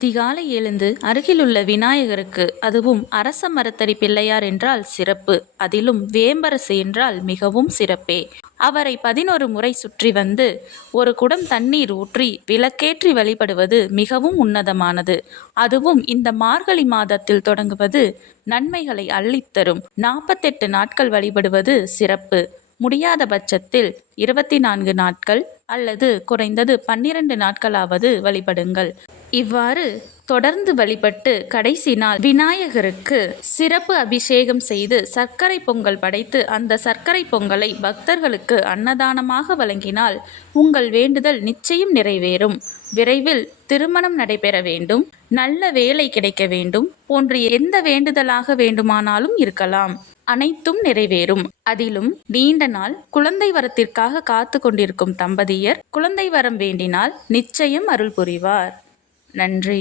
அதிகாலை எழுந்து அருகிலுள்ள விநாயகருக்கு, அதுவும் அரச மரத்தடி பிள்ளையார் என்றால் சிறப்பு, அதிலும் வேம்பரசு என்றால் மிகவும் சிறப்பே. அவரை 11 முறை சுற்றி வந்து ஒரு குடம் தண்ணீர் ஊற்றி விளக்கேற்றி வழிபடுவது மிகவும் உன்னதமானது. அதுவும் இந்த மார்கழி மாதத்தில் தொடங்குவது நன்மைகளை அள்ளித்தரும். 48 நாட்கள் வழிபடுவது சிறப்பு. முடியாத பட்சத்தில் 24 நாட்கள் அல்லது குறைந்தது 12 நாட்களாவது வழிபடுங்கள். இவ்வாறு தொடர்ந்து வழிபட்டு கடைசி நாள் விநாயகருக்கு சிறப்பு அபிஷேகம் செய்து சர்க்கரை பொங்கல் படைத்து அந்த சர்க்கரை பொங்கலை பக்தர்களுக்கு அன்னதானமாக வழங்கினால் உங்கள் வேண்டுதல் நிச்சயம் நிறைவேறும். விரைவில் திருமணம் நடைபெற வேண்டும், நல்ல வேலை கிடைக்க வேண்டும் போன்ற எந்த வேண்டுதலாக வேண்டுமானாலும் இருக்கலாம், அனைத்தும் நிறைவேறும். அதிலும் நீண்ட நாள் குழந்தை வரத்திற்காக காத்து கொண்டிருக்கும் தம்பதியர் குழந்தை வரம் வேண்டினால் நிச்சயம் அருள் புரிவார். நன்றி.